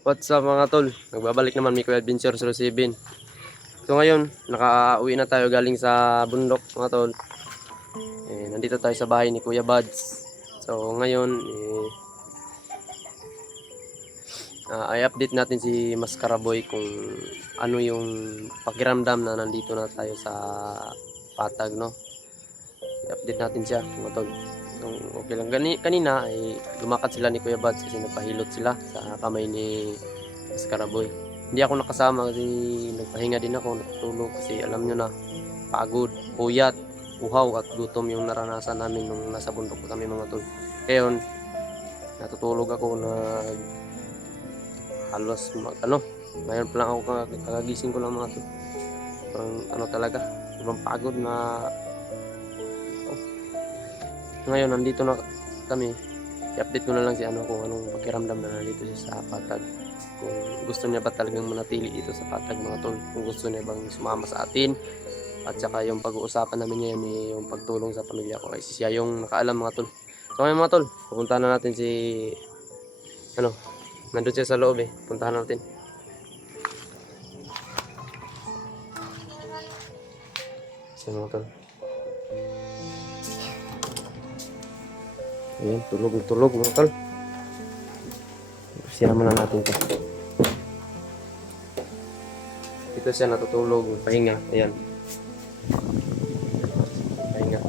What's up mga tol? Nagbabalik naman mi Kuya Adventure 07. So ngayon, nakauwi na tayo galing sa bundok mga tol. Nandito tayo sa bahay ni Kuya Buds. So ngayon, i-update natin si Mascaraboy kung ano yung pakiramdam na nandito na tayo sa Patag, no? I-update natin siya mga tol. Kung okay lang. Kanina ay lumakad sila ni Kuya Buds kasi nagpahilot sila sa kamay ni Mascaraboy. Hindi ako nakasama kasi nagpahinga din ako, natutulog kasi alam nyo na, pagod, puyat, uhaw at gutom yung naranasan namin nung nasa bundok kami mga tol. Ngayon, natutulog ako na halos ngayon pa lang ako kagagising ko lang mga tol. Parang talaga, sobrang pagod na. Ngayon, nandito na kami. I-update ko na lang si kung anong pakiramdam na nandito siya sa Patag. Kung gusto niya ba talagang manatili dito sa Patag mga tol. Kung gusto niya bang sumama sa atin. At saka yung pag-uusapan namin ngayon yung pagtulong sa pamilya ko. Kasi siya yung nakaalam mga tol. So ngayon mga tol, pupuntahan na natin si nandun siya sa loob puntahan natin. So mga tol, ayan, tulog mga tol. Sira muna natin ito. Dito siya natutulog, pahinga. Ayan, pahinga.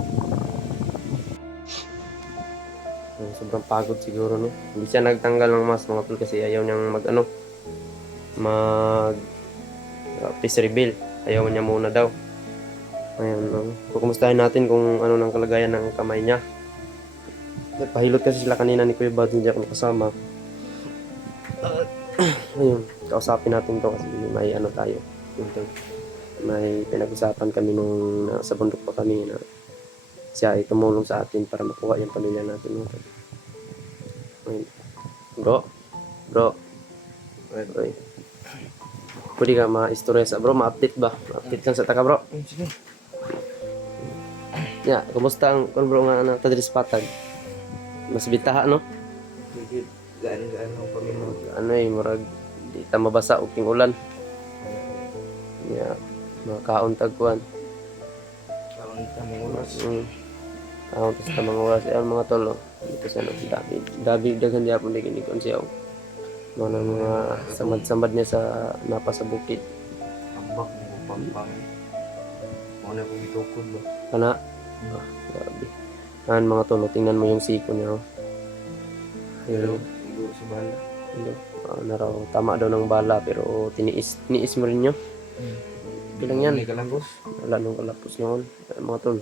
Sobrang pagod siguro, no? Hindi siya nagtanggal ng mask mga tol kasi ayaw niyang face reveal. Ayaw niya muna daw. Ayan, kukumustahin natin kung ano ng kalagayan ng kamay niya. Nagpahilot kasi sila kanina ni Kuya Bad, hindi ako nakasama. Ayun, kausapin natin to kasi may tayo. May pinag-usapan kami nung nasa bundok pa kami na siya ay tumulong sa atin para makuha yung pamilya natin. Ayun. Bro. Ay. Pwede ka ma-istorya sa bro, ma-update ba? Ma-update lang sa taka bro. Sige. Ya, kumusta ang bro nga tadris Patag? Mas bitaha no? Sige. Gaan ang pamilya. Murag di ta mabasa og ting ulan. Ya, makaon tagkuan. Karon tamang oras. Kaon ta sa mga oras ay mga tolo. Dito sa David daghan dia pun digini kon siya. Mga samad-samad niya sa napa sa bukid. Ambak mo pampang. Mo na ko gitukod ba. Kana. Grabe. Mga tolo, tingnan mo yung siko niya. Pero igo sa bala. Naraw, tama daw ng bala pero tiniis mo rin nyo. Bilang yan. May kalapos. Wala nung kalapos noon. Mga tol,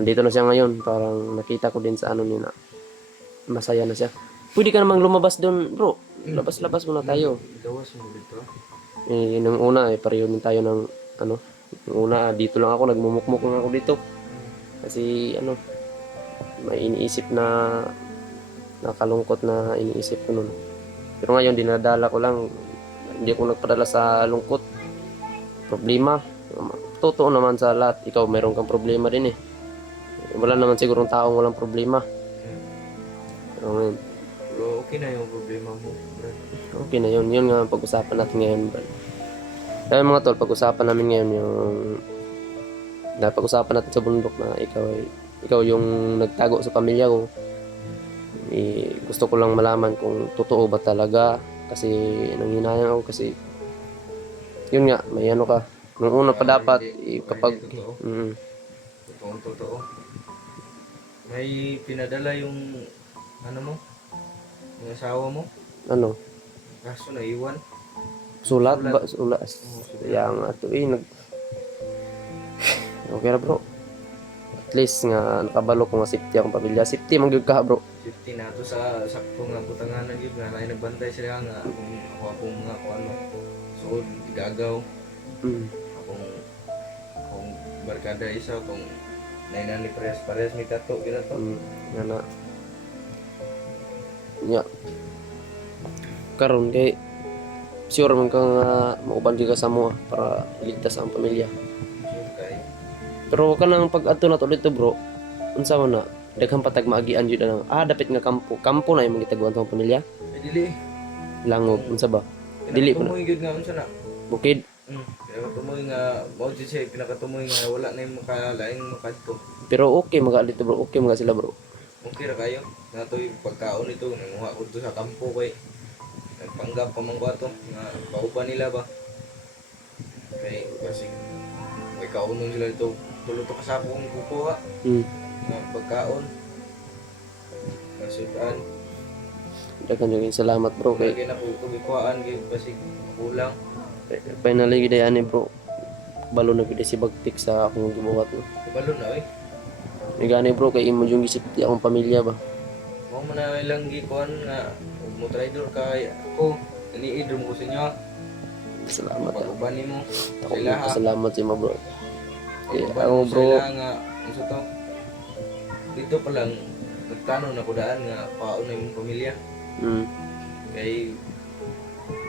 andito na siya ngayon. Parang nakita ko din sa niya na masaya na siya. Pwede ka namang lumabas doon bro. Labas-labas muna tayo. Gawas mo dito. Nung una pareho din tayo ng nung una dito lang ako, nagmumukmuk lang ako dito. Kasi may iniisip na nakalungkot na iniisip ko nun. Pero ngayon dinadala ko lang, hindi ako nagpadala sa lungkot. Problema, totoo naman sa lahat. Ikaw mayroon kang problema din wala naman sigurong taong walang problema. Pero okay na yung problema mo. Okay na yun nga ang pag-usapan natin ngayon. Kaya mga tol, pag-usapan namin ngayon yung napag-usapan natin sa bundok na ikaw yung nagtago sa pamilya ko. Gusto ko lang malaman kung totoo ba talaga kasi nanghinayang ako kasi yun nga, may ka nung una pa dapat kapag totoo may pinadala yung mo yung asawa mo kaso na iwan sulat. Yang okay na bro, at least nga nakabalo ko nga safety akong pamilya. Safety man gyud ka bro. Safety na to sa sakto nga butanganan gyud nga nay nagbantay sila nga akong mga so igagaw. Akong barkada isa kung nay nani pares mi kato gila to. Nga nya karon kay sure man kang mauban ka sa mo para iligtas ang pamilya. Pero kanang pag-adto na to dito bro, unsa man na daghang patag maagian jud dapat nga kampo na imong gitaguan tong pamilya. Dili langob unsa ba Dili po na. Pinakatumoy gyud nga unsa na. Bukid. Pinakatumoy nga mao jud siya pinakatumoy nga wala na yung makalaing makadto. Pero okay mga dito bro. Okay mga sila bro. Okay ra kayo. Natoy pagkaon ito nanguha ko to sa kampo kay nagpanggap pa man ko ato nga pauban nila ba. Kay kasi may kaunon sila dito tulo to kasako kong kukuha Hmm. nga pagkaon. Nasudan. Dagan yung salamat bro kay Kaya na ko kubikuan kay basig kulang. finally gid ani bro. Balo na gid si bagtik sa akong gibuhat no. Kabalo na oy. Gani bro kay imo yung gisipti akong pamilya ba. Mao man na ilang gikuan nga ug mo trader kay ako iniidom ko sa inyo. Salamat. Pag-uban nimo Ako sila ha. salamat sa imo bro. Eh, Pag-uban ako mo bro, sila nga unsa to. Dito pa lang nagtanong na ko daan nga paon na imong pamilya. mm, Kay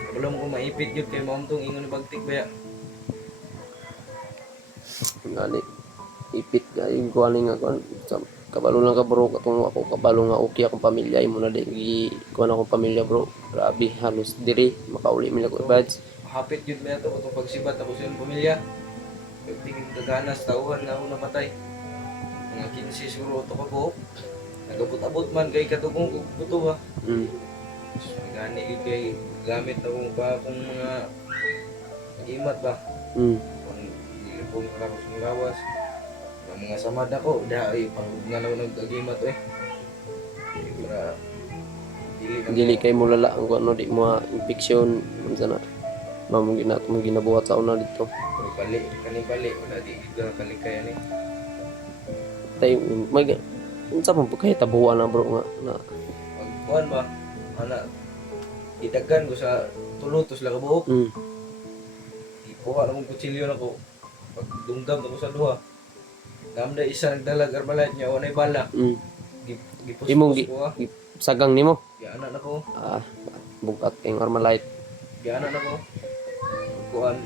kabalo ko maipit gyud kay mao tong ingon ni bagtik baya. gani ipit kay ko ani nga kon kabalo lang ka bro katong ako kabalo nga okay akong pamilya imo na di kuan akong pamilya bro. Grabe halos diri makauli mi ko buds. Hapit gyud baya to katong pagsibat ako sa imong pamilya. Kay tingin kaganas tauhan nga ako napatay. Mga 15 siguro to ka buok. Nagabot-abot man kay katugong ko buto ba. Mm. Gani gid kay gamit na kung pa kung mga imat ba. Mm. Kung dili po makakos ng lawas. Ang mga samad ako, dahil pang nga na nag-agimat eh. Para Dili kay mo lala ang kuno di mo infection unsa na. Mamong ginabuhat sa una dito. Kanibali, wala di ka kalikayan eh. Tay may unsa man pagkay tabuan na bro nga na Pagkuhan ba, ana, idagan ko sa tulutos lang kabuok. mm. Ipuha na kong kutsilyo na ko. Pag dunggam na ko sa duha. Namda isa nagdalag arbalite niya, wanay bala. Mm. Gipuspos ko ah. Sagang nimo. Giana na ko. Bugat kay Armalite Giana na ko. Kuhan.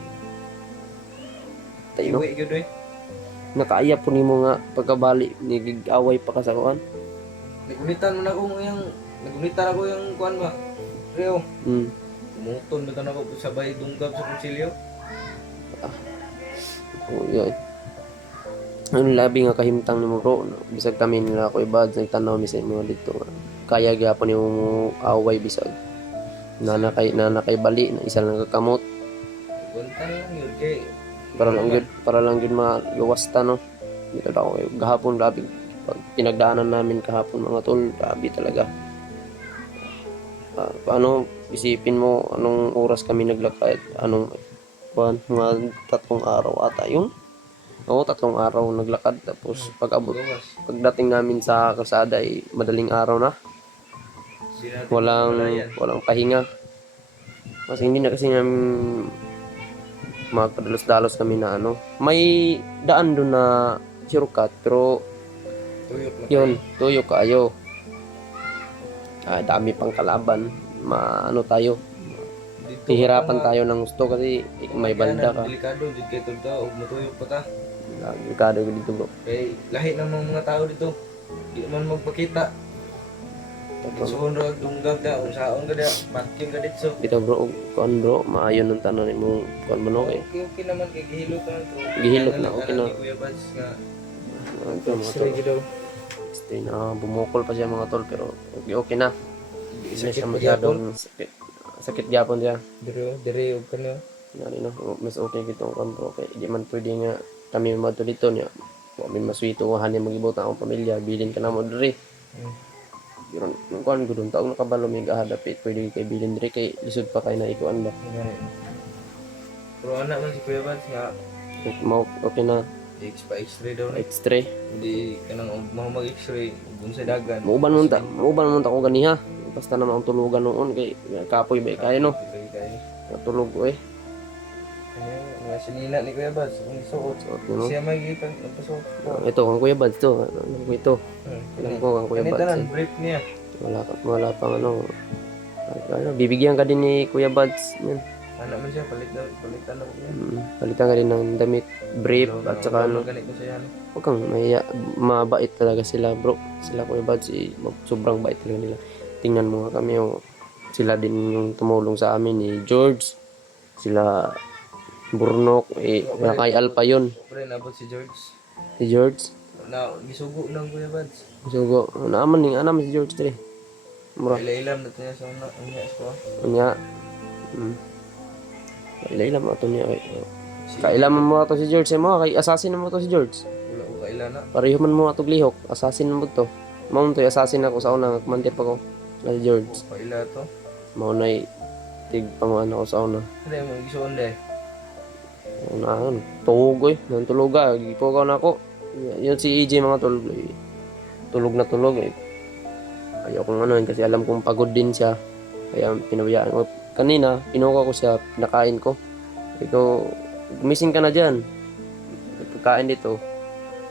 tay no. Iwi yun eh. Nakaaya po nimo nga pagkabali ni gig-away pa ka sa kuan. Nagunitan mo na ako yung nagunitan ako yung kuhan ba? Reo. Mm. Tumuton na ako sabay dunggam sa kutsilyo. Oh, yun. Ano labi nga kahimtang nimo bro. No? Bisag kami nila ko ibad nagtanaw mi sa imo dito nga. Kaya gyapon yung away bisag. Nanakay bali na isa lang kakamot Guntan lang yun kay. para lang gud maluwas ta no. Dito daw gahapon grabe pag pinagdaanan namin kahapon mga tol, grabe talaga. Paano isipin mo anong oras kami naglakad, anong kuan mga 3 araw ata yun. Oo, 3 araw naglakad tapos pag-abot Gawas. pagdating namin sa kalsada ay madaling araw na. Di natin mapalayan. Walang pahinga. Kasi hindi na kasi namin magpadalos-dalos kami na ano. May daan doon na shortcut pero Tuyok na yun, tuyo kayo. Dami pang kalaban. Maano tayo. Dito Hihirapan ka tayo ng gusto kasi may banda ka. Delikado dito kay tulta og matuyok pa ta. Delikado dito bro. Kay lahi ng mga tao dito. Di man magpakita. Tapos, So ra dunggam ta unsaon ka da patkin ka dito. dito bro, kuan bro, maayon ng tanan mo kuan mo no kay. Okay naman kay gihilot na to. Gihilot na, okay na. Kuya Bads nga. Ito mga tol. Sige daw. Stay na bumukol pa siya mga tol pero okay na. Hindi na Sakit siya pa masyadong sakit. Sakit gyapon siya. Dire og kana. Nari no, mas okay gitong kan bro kay di man pwede nga kami madto dito niya. Wa min maswito nga hani magibot ang pamilya, bilin ka na mo diri. Pero nung kuan gudon taong nakabalo mig ahadapit pwede kay bilin diri kay lisod pa kay na ikuan ba. Pero anak man si Kuya Bads nga Mau okay na X-ray daw na. extra. Hindi ka nang mau mag-X-ray kung sa dagan. Muuban mo ta ko ganiha. Basta na maong tulugan noon kay kapoy ba kay no. Natulog ko eh. Mga sinina ni Kuya Bads, kung isuot. No? Siya may gipan napasuot. Ito ang Kuya Bads to. Ito. Alam ko ang Kuya Kanita Bads. nan brief niya. Wala pang ano. Bibigyan ka din ni Kuya Bads. Yan. Anak man siya palitan na ko niya. Palitan ka din ng damit, brief at saka ano. Ganit ko siya. Huwag kang mahiya. Mabait talaga sila bro. Sila Kuya Bads, sobrang bait talaga nila. Tingnan mo nga kami, oh. sila din yung tumulong sa amin ni George, sila Burnok, kay Alpa yun, Pre, nabot si George. si George. Gisugo lang Kuya Bads. So, naaman ning anam si George dire. Mura. Ilam na niya sa una. Unya ko. Unya. Ilan mo to niya kay. Kailan mo to si George mo kay assassin mo to si George. Wala ko kailan na. Pareho man mo atog lihok, assassin mo to. Mao to assassin ako sa una, commander pa ko. Na si George. Kaila to. Mao nay tig panguan ako sa una. Hindi mo gisuon de. Unahan, tugoy, nang tuluga, gipukaw na ako. Yun si EJ mga tol, tulog na tulog eh. Ayaw kong ano yun kasi alam kong pagod din siya. Kaya pinabayaan ko. Kanina, pinuka ko siya, pinakain ko. Ikaw, gumising ka na dyan. May pagkain dito.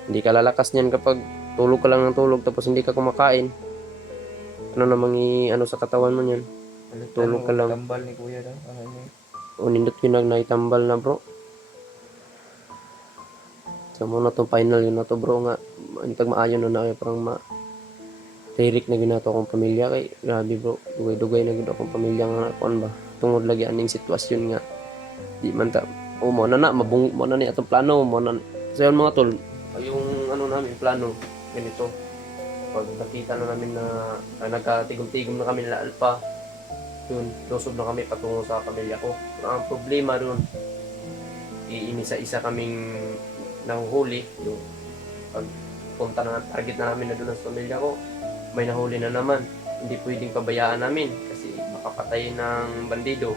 Hindi ka lalakas niyan kapag tulog ka lang ng tulog tapos hindi ka kumakain. Ano namang ano sa katawan mo niyan? Tulog ka lang. Tambal ni Kuya daw. Ano niya? O nindot yun naitambal na bro. So muna tong final yun na to bro nga. Antag maayon na na parang tirik na ginato akong pamilya kay grabe bro. Dugay-dugay na ginato akong pamilya nga kuan ba. Tungod lagi aning sitwasyon nga. Di man ta mo na mabung mo na ni atong plano mo na sa mga tol. Yung ano namin plano ganito. Pag nakita na namin na nagkatigom-tigom na kami nila Alpha. Yun, lusob na kami patungo sa pamilya ko. Ang problema doon, iinisa-isa kaming nahuhuli. Yung pagpunta na target na namin na doon sa pamilya ko, may nahuli na naman. Hindi pwedeng pabayaan namin kasi makapatay ng bandido.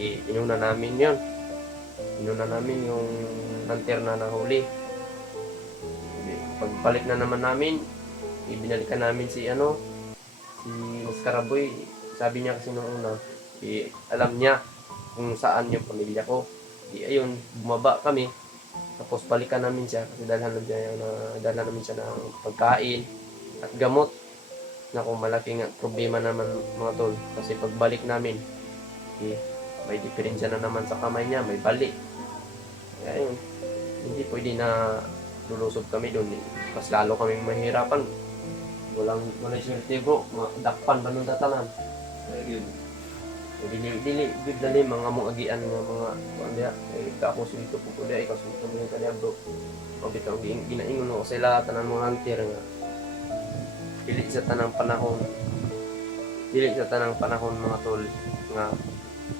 Inuna namin yun. Inuna namin yung hunter na nahuli. Pagbalik na naman namin, ibinalikan namin si Mascaraboy. Sabi niya kasi nung una, alam niya kung saan yung pamilya ko. Ayun, bumaba kami. Tapos balikan namin siya kasi dalhan namin siya ng pagkain at gamot. Naku, malaking problema naman mga tol. Kasi pagbalik namin, may diferensya na naman sa kamay niya, may bali. Kaya ayun, hindi pwede na lulusob kami doon. Mas lalo kaming mahirapan. Walang swerte bro, dakpan ba nung tatanan. Dili dali mga mong agian nga mga kuan dia ay ako dito po dia ikaw suko mo kaniya bro. O bitaw ginaingon ko sila tanan mga hunter nga. Dili sa tanang panahon mga tol nga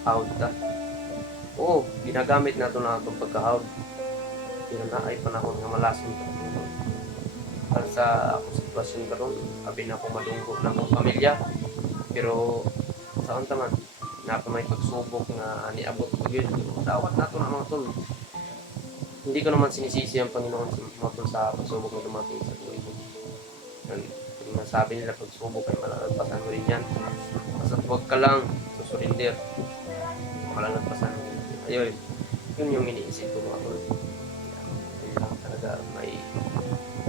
out ta. Oo, ginagamit nato na atong pagka-out. Pero na ay panahon nga malason to. Para sa ako sitwasyon karon, abi na ako madunggo na akong pamilya. Pero saan taman na may pagsubok nga niabot ko yun. Dawat nato na mga tol. Hindi ko naman sinisisi ang Panginoon mga tol sa pagsubok na dumating sa buhay ko. Yung nasabi nila pagsubok ay malalagpasan mo rin yan. Basta huwag ka lang susurinder. Malalagpasan mo rin. Ayun, yun yung iniisip ko mga tol. Kailangan talaga may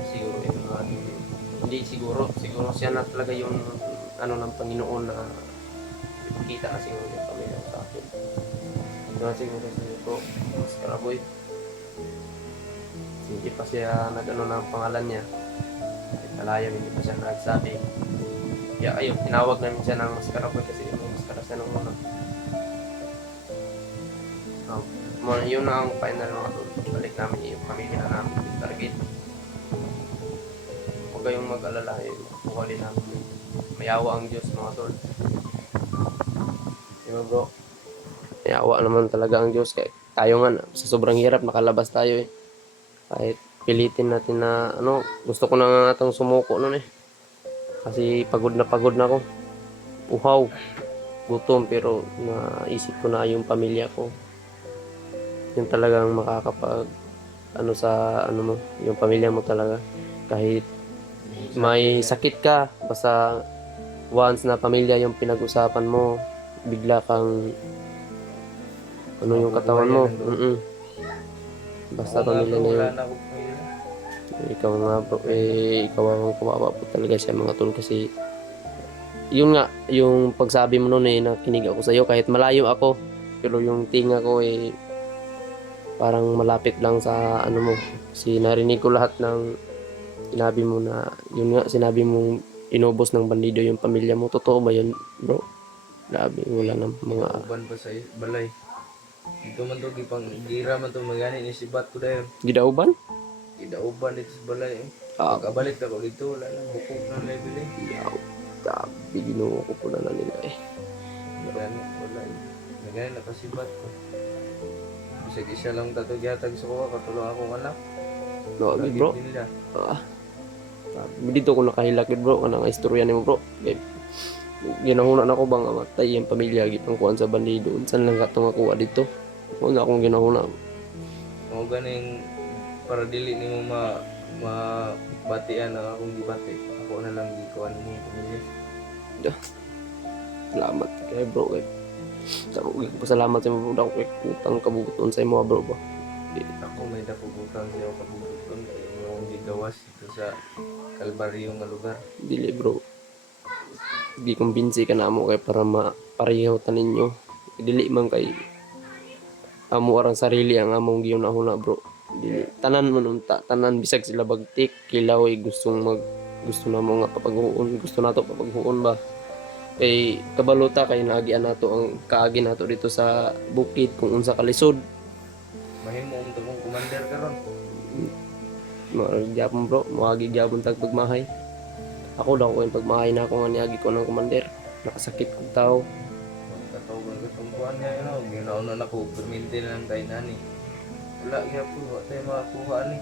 siguro yung hindi siguro siya na talaga yung ano ng Panginoon na kita na siguro yung pamilya sa akin. Ito na siguro ko, Mascaraboy. Hindi pa siya nag-ano ng pangalan niya. Kalayo, hindi pa siya nagsabi. Kaya ayun, tinawag namin siya ng Mascaraboy kasi yung maskara siya nung una. Yun na ang final mga tol. Balik namin yung pamilya na namin yung target. Huwag kayong mag-alala yun. Buhalin namin. Mayawa ang Diyos mga tol. Diba bro? Mayawa naman talaga ang Diyos. Kaya tayo nga sa sobrang hirap nakalabas tayo eh. Kahit pilitin natin na gusto ko na nga natang sumuko nun eh. Kasi pagod na ako. Uhaw. Gutom pero naisip ko na yung pamilya ko. Yung talagang makakapag sa mo, yung pamilya mo talaga. Kahit may sakit ka, basta once na pamilya yung pinag-usapan mo, bigla kang yung katawan mo. Basta pamilya na yun. Ikaw nga bro, ikaw ang kawawa po talaga siya mga tol kasi yun nga, yung pagsabi mo noon nakinig ako sa'yo kahit malayo ako, pero yung tinga ko parang malapit lang sa mo. Kasi narinig ko lahat ng sinabi mo na, yun nga, sinabi mong inubos ng bandido yung pamilya mo. Totoo ba yun, bro? Grabe, wala na mga... Uban pa sa balay. Dito man to gipang gira man to magani ni sibat ko dayon. Gidauban? Idauban dito sa balay. Ah, Pagkabalik ako dito wala na bukog na level eh. yaw. Grabe, ginoo ko po na nila eh. Wala. Magani nakasibat ko. Bisag isa lang tato gihatag sa kuha katulong ako anak. Grabe bro. Nila. Ah. Dito ko nakahilakid bro, kanang istorya nimo bro. Kay ginahuna na ko bang amatay yung pamilya gipang kuan sa bandido. Unsan lang katong ako dito. Kung akong ginahuna. Mao ganing para dili nimo mabatian ang akong gibati. Ako na lang gikuan mo pamilya. Salamat kay bro kay. Salamat sa mga bro kay utang kabubuton sa imo bro ba. Ako may napubutan siya o kabubuton yung gigawas ito sa Kalbaryo nga lugar. Dili bro. Di kumbinsi ka na mo kay para mapareho ta ninyo. Dili man kay amo arang sarili ang among gihunahuna bro. Dili tanan man unta, tanan bisag sila bagtik, kilaw gusto na mo nga papaghuon, gusto nato papaghuon ba. Kay kabalota kay naagian nato ang kaagi nato dito sa bukid kung unsa kalisod. Mahimo mo kong commander karon. Magyapon bro, maagi gyapon tag pagmahay. Ako daw ko yung pagmahay na ako nga niagi ko ng commander. Nakasakit kong tao. Katawagan ka tumpuan niya yun o. Ginaunan ako, perminti na lang tayo nani. Wala gyapon wa tayo makakuha ni.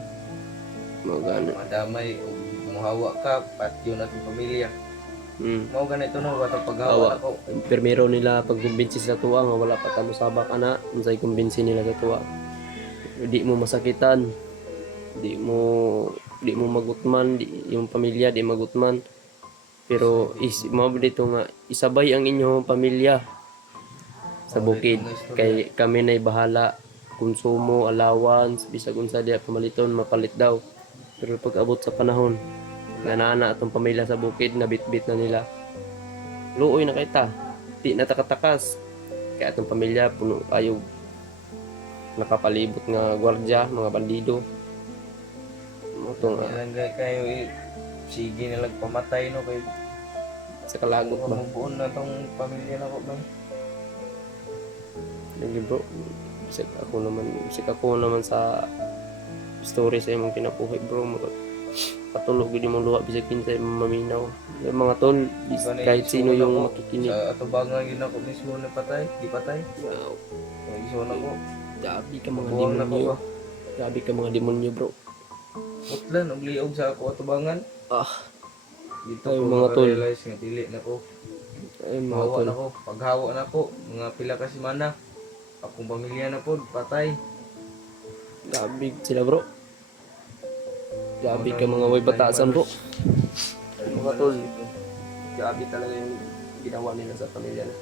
Magana. Madamay o muhawa ka, patyo na itong pamilya. Mao ganito no, batang Hawa. paghawa ako. Permero nila pagkumbinsi sa tuwa nga wala pa tamo sabak ana, unsay kumbinsi nila sa tuwa. Di mo masakitan. Di mo magutman, yung pamilya di magutman. Pero mao dito nga isabay ang inyong pamilya sa bukid kay kami nay bahala konsumo, allowance, bisag unsa diya pamaliton mapalit daw. Pero pag abot sa panahon nanana atong pamilya sa bukid na bitbit na nila. Luoy na kita. Di na takatakas. Kaya atong pamilya puno ayog nakapalibot nga gwardiya, mga bandido. Ito nga Ilang kayo sige na lang pamatay no kay sa kalagot ba. mabuon na tong pamilya na ko bang. Hindi bro. Bisag ako naman sa story sa imong kinabuhi bro. Patulog gid mo luha bisag kinsa imong maminaw. Yung mga tol, kahit sino yung makikinig. Sa atubangan yun ako mismo na patay, di patay. Wow. Ang iso na ko. Grabe ka mga Buwang na ko demonyo. ba? Grabe ka mga demonyo bro. Utlan, ang liog sa ako atubangan. Ah, Dito ay, ko mga tol. realize nga dili na ko. ay mga Mahawa tol. na ko. Paghawa na ko, mga pila ka semana. Akong pamilya na po, patay. Grabe sila bro. Grabe ka mga way batasan bro. Mga tol. Grabe talaga yung ginawa nila sa pamilya na.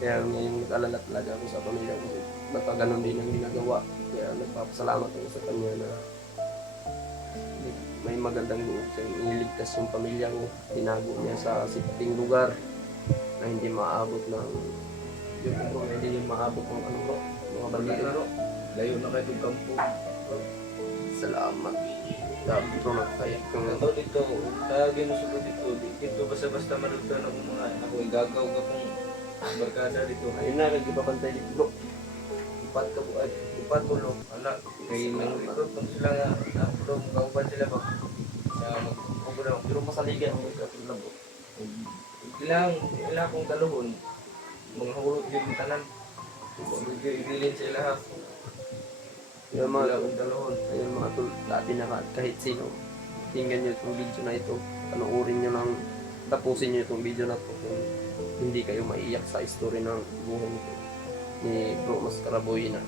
Kaya ngayon nag-alala talaga ako sa pamilya ko. Napaganon din ang ginagawa. Kaya nagpapasalamat ako sa kanya na may magandang loob siyang iniligtas yung pamilya ko. Tinago niya sa sitting lugar na hindi maabot ng hindi yung maabot ng ano bro, mga bandido bro. Layo na kayo itong kampo. Salamat. Grabe bro, nakakayak kang Ito dito, lagi mo sa dito. Dito basta-basta malugdan ako mga ako igagaw ka kung barkada dito. ayun na, nagpapantay dito bro. Ipat ka po, ipat ulo. Anak, kay nang record kung sila nga, ulo, magkauban sila ba? Kaya magpupudaw. Pero masaligan mo ka bro. Ilang kong taluhon. Mga hulot yung tanan. Ibilin sila ha. Yung mga Ilang kong taluhon. ayun mga tol, dati na kahit sino. Tingnan nyo itong video na ito. Panoorin nyo ng tapusin nyo itong video na ito kung hindi kayo maiyak sa story ng buhay nito ni Bro Mascaraboy na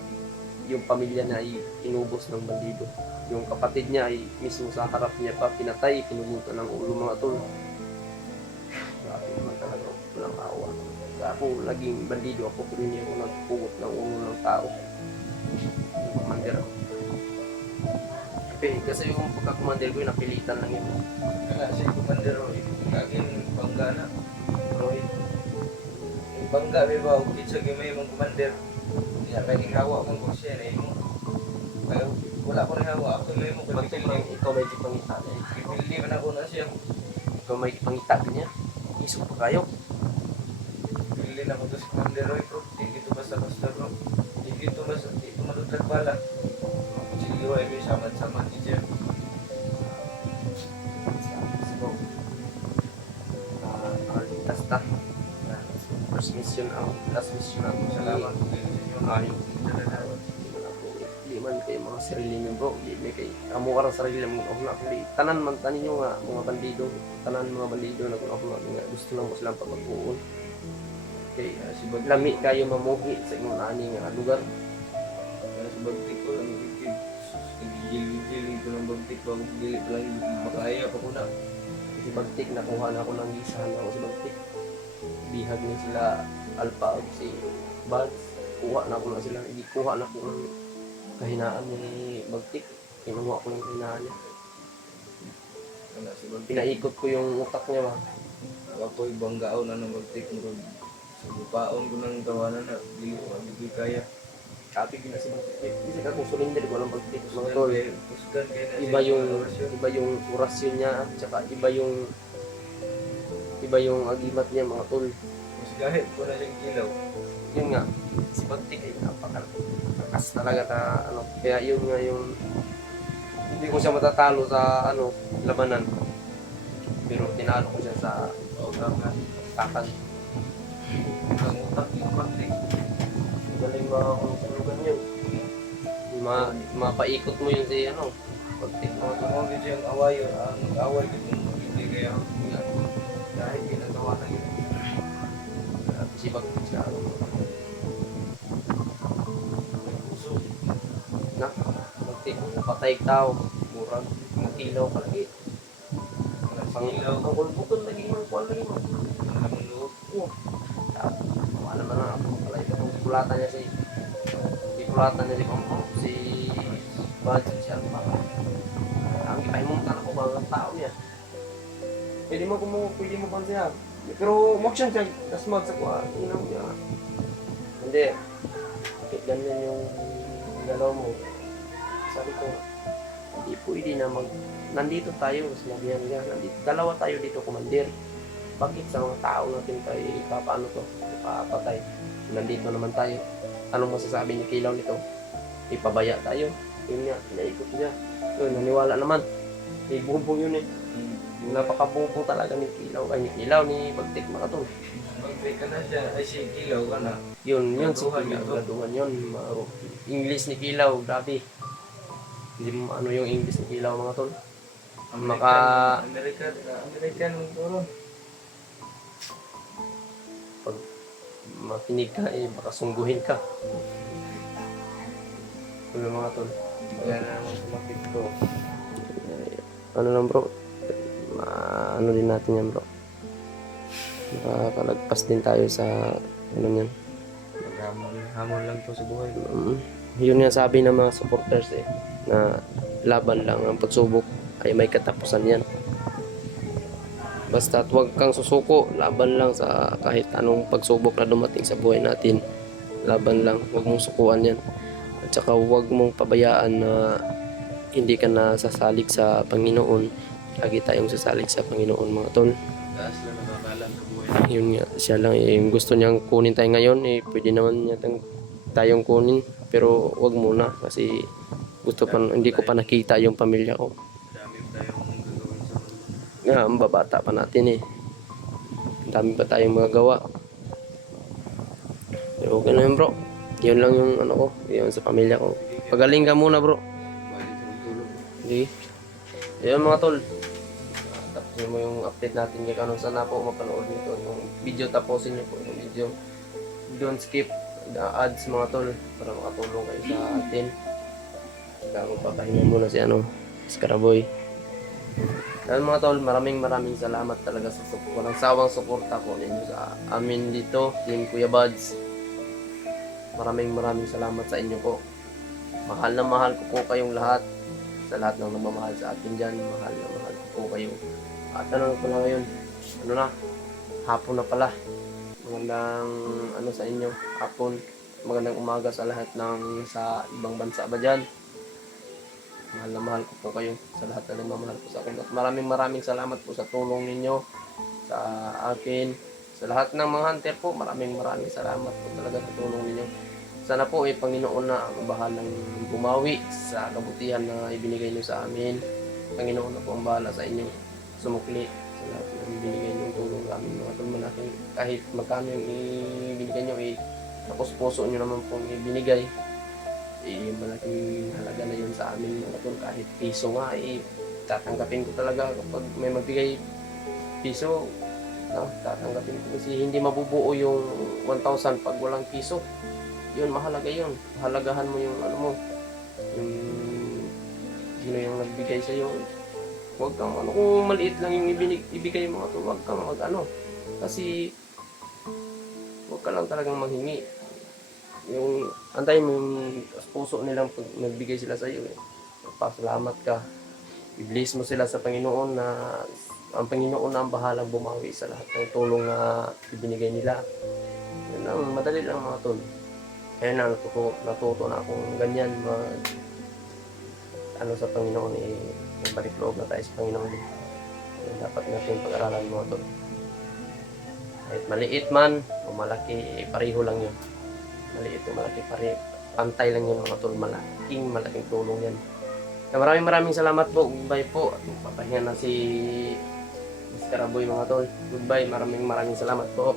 yung pamilya niya ay inubos ng bandido. Yung kapatid niya ay mismo sa harap niya pa pinatay, pinugutan ng ulo mga tol. Grabe naman talaga, walang awa. Kaya ako naging bandido ako pero hindi ako nagpugot ng ulo ng tao. Yung commander ako. Kasi yung pagka-commander ko yung napilitan lang yun. Kaya si Commander Roy, kaging bangga na. Roy. Bangga may ba, ukit sa gimay mong commander. Kaya kaging hawa mong ko siya na mo. Kaya wala ko rin hawa, ako may mo kapipili. Ikaw may pangita niya. Pipili man ako na siya. Ikaw may pangita niya. Iso pa kayo. Bilin ako to si Commander Roy bro. Hindi ito basta-basta bro. Hindi ito madudlag bala. Sige Roy, may samad-samad ni Jeff. Basta. First mission ako. Last mission ako. Salamat po kayo sa inyo. Ayun. Salamat. Di man kay mga sarili niyo bro. Di may kay amo ka rin sarili mo. Ako na kundi tanan man tanin niyo nga mga bandido. Tanan mga bandido na ako na nga gusto lang mo silang pagpagpuon. Kay Si Bag lami kayo mamuhi sa inyong ani nga lugar. si Bagtik ko lang ikid. Nagigil-gil ito ng Bagtik bago pagdili pa lang makaya pa ko na. Si Bagtik nakuha na ako ng isahan ako si Bagtik. Bihag niya sila Alpha o si Buds. Kuha na ako na sila. Hindi kuha na ako ng kahinaan ni Bagtik. Kinuha ko ng kahinaan niya. Ano si Bagtik. Pinaikot ko yung utak niya ba. Ako ibang gaon na ng Bagtik mo. Sa bupaon ko ng tawanan na dili ko kaya. Copy ko na si Bagtik. Kasi ako surrender ko ng Bagtik. Mga tol. Kusgan kayo na Iba yung orasyon niya. Tsaka iba yung agimat niya mga tol. Mas gahit ko na siyang kilaw. Yun nga, si Bagtik ay napakakas talaga na ano. Kaya yun nga yung hindi ko siya matatalo sa ano, labanan. Pero tinalo ko siya sa Pautangan. takan. Ang utak yung Bagtik. Galing mga konsulugan yun. Mapaikot mo yun si ano, Bagtik mga tol. Tumawagin siyang away. Ang away ko kung hindi kaya dahil ginagawa na yun. Si Bagtik siya ano. Puso. Na, Bagtik, patay tao. Murag, makilaw ka lagi. Pangilaw. Ang kulbukon lagi mo, kuwan lagi mo. Ang lamang loob. Wala naman na ako. Wala ito. Kulatan niya si... Kulatan niya si Kompo. Si... Budget siya. Ang ipahimuntan ako mga tao niya. Pwede mo pansiya. Pero moksyon siya. Dasmag sa kuha. Inaw niya. Hindi. Bakit ganyan yung galaw mo? Sabi ko, hindi pwede na nandito tayo. Sinabihan niya. Dalawa tayo dito, Commander. Bakit sa mga tao natin tayo ipapaano to? Ipapatay. Nandito naman tayo. Anong masasabi ni Kilaw nito? Ipabaya tayo. Yun nga, pinaikot niya. Yun, naniwala naman. Bubo yun eh. Napakabubo talaga ni Kilaw. Ay, ni Kilaw, ni Bagtik mga tol. Mag-break ka na siya. Ay, si Kilaw ka na. Yun si Graduhan Kilaw. ito. Graduhan yun. English ni Kilaw, grabe. Hindi mo ano yung English ni Kilaw mga tol. American ang turo. Pag makinig ka eh, baka sungguhin ka. Ano mga tol. Kaya naman sumakit ko. Ano lang bro, ano din natin yan bro. Nakakalagpas din tayo sa ano yan. Hamon lang to sa buhay. Yun nga sabi ng mga supporters eh, na laban lang ang pagsubok ay may katapusan yan. Basta huwag kang susuko, laban lang sa kahit anong pagsubok na dumating sa buhay natin. Laban lang, huwag mong sukuan yan. At saka huwag mong pabayaan na hindi ka na sasalig sa Panginoon. Lagi tayong sasalig sa Panginoon mga tol. Taas lang nakakalan sa buhay. Yun nga, siya lang eh, yung gusto niyang kunin tayo ngayon eh, pwede naman niya tayong kunin. Pero wag muna kasi hindi ko pa nakita yung pamilya ko. Dami tayong gagawin sa mundo. Nga, ang babata pa natin eh. Ang dami pa tayong magagawa. Pero okay na yun bro. Yun lang yung ano ko, yun sa pamilya ko. Pagaling ka muna bro. Balik sa tulog. Hindi. Ayun mga tol. Tapusin mo yung update natin kay Kanon. Sana po mapanood nito. Yung video tapusin niyo po yung video. Don't skip the ads mga tol para makatulong kayo sa atin. Kaya magpapahinga muna si Skaraboy. Ayun mga tol, maraming salamat talaga sa walang sawang suporta po ninyo sa amin dito, Team Kuya Buds. Maraming salamat sa inyo po. Mahal na mahal ko po kayong lahat. Sa lahat ng nagmamahal sa atin dyan, mahal na mahal ko po kayo. At ano pala ngayon? Ano na? Hapon na pala. Magandang sa inyo, hapon. Magandang umaga sa lahat ng sa ibang bansa ba dyan. Mahal na mahal ko po kayo sa lahat na nagmamahal po sa akin. At maraming salamat po sa tulong ninyo sa akin, sa Sa lahat ng mga hunter po, maraming salamat po talaga sa tulong ninyo. Sana po Panginoon na ang bahalang bumawi sa kabutihan na ibinigay niyo sa amin. Panginoon na po ang bahala sa inyong sumukli sa lahat ng ibinigay niyong tulong sa amin mga tol. Malaking kahit magkano yung ibinigay niyo tapos puso niyo naman pong ibinigay, malaking halaga na yun sa amin mga tol. Kahit piso nga tatanggapin ko talaga kapag may magbigay piso. Tatanggapin ko kasi hindi mabubuo yung 1,000 pag walang piso. Yun, mahalaga yun. Halagahan mo yung ano mo, yung sino yung nagbigay sa iyo. Huwag kang kung maliit lang yung ibigay mo, huwag kang kasi huwag ka lang talagang manghingi. Yung antayin mo yung puso nilang pag nagbigay sila sa iyo. Pasalamat ka. I-bless mo sila sa Panginoon na ang Panginoon na ang bahalang bumawi sa lahat ng tulong na ibinigay nila. Yan lang, madali lang mga tol. Kaya natuto na akong ganyan, sa Panginoon, magbalik loob na tayo sa Panginoon. Yan, dapat natin pag-aralan mga tol. Kahit maliit man o malaki, pareho lang yun. Maliit o malaki, pantay lang yun mga tol. Malaking tulong yan. Kaya maraming salamat po. Goodbye po. Papahinga na si Mr. Karaboy mga tol. Goodbye. Maraming salamat po.